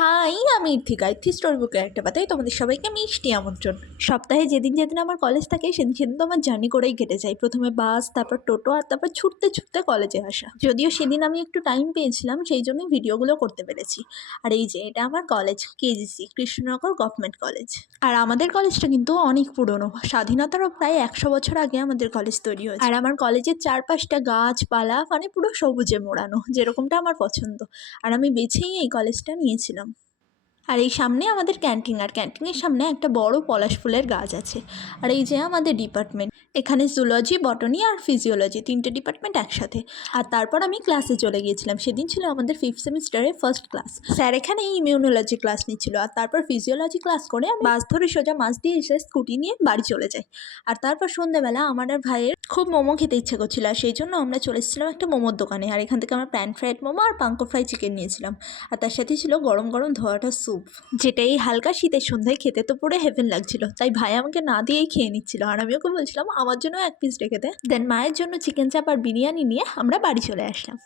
High, আমি ইথিকা। Story বুকের একটা পাতায় তোমাদের সবাইকে মিষ্টি আমন্ত্রণ। সপ্তাহে যেদিন যেদিন আমার কলেজ থাকে সেদিন সেদিন তো আমার জার্নি করেই কেটে যায়। প্রথমে বাস, তারপর টোটো, আর তারপর ছুটতে ছুটতে কলেজে আসা। যদিও সেদিন আমি একটু টাইম পেয়েছিলাম, সেই জন্যই ভিডিওগুলো করতে পেরেছি। আর এই যে এটা আমার college, KGC Krishnanagar Government College. আর আমাদের কলেজটা কিন্তু অনেক পুরনো, স্বাধীনতারও প্রায় 100 বছর আগে আমাদের কলেজ তৈরি হয়েছে। আর আমার কলেজের চারপাশটা গাছপালা, মানে পুরো সবুজে মোড়ানো, যেরকমটা আমার পছন্দ। আর আমি বেছেই এই কলেজটা নিয়েছিলাম। আর এই সামনে আমাদের ক্যান্টিন, আর ক্যান্টিনের সামনে একটা বড় পলাশ ফুলের গাছ আছে। আর এই যে আমাদের ডিপার্টমেন্ট, এখানে জুলজি, বটনি আর ফিজিওলজি তিনটে ডিপার্টমেন্ট একসাথে। আর তারপর আমি ক্লাসে চলে গিয়েছিলাম। সেদিন ছিল আমাদের 5th সেমিস্টারের ফার্স্ট ক্লাস। স্যার এখানে ইমিউনোলজি ক্লাস নিচ্ছিল। আর তারপর ফিজিওলজি ক্লাস করে আমি বাস ধরে সোজা মাছ দিয়ে এসে স্কুটি নিয়ে বাড়ি চলে যাই। আর তারপর সন্ধ্যাবেলা আমার আর ভাইয়ের খুব মোমো খেতে ইচ্ছে করছিল, আর সেই জন্য আমরা চলে এসেছিলাম একটা মোমোর দোকানে। আর এখান থেকে আমরা প্যান ফ্রাইড মোমো আর পাঙ্কো ফ্রাই চিকেন নিয়েছিলাম। আর তার সাথে ছিল গরম গরম ধোয়াটা স্যুপ, যেটা এই হালকা শীতের সন্ধ্যায় খেতে তো পুরো হেভেন লাগছিল। তাই ভাই আমাকে না দিয়েই খেয়ে নিচ্ছিল, আর আমি ওকে বলছিলাম আমার জন্য 1 পিস রেখে দে। দেন মায়ের জন্য চিকেন চাপ আর বিরিয়ানি নিয়ে আমরা বাড়ি চলে আসলাম।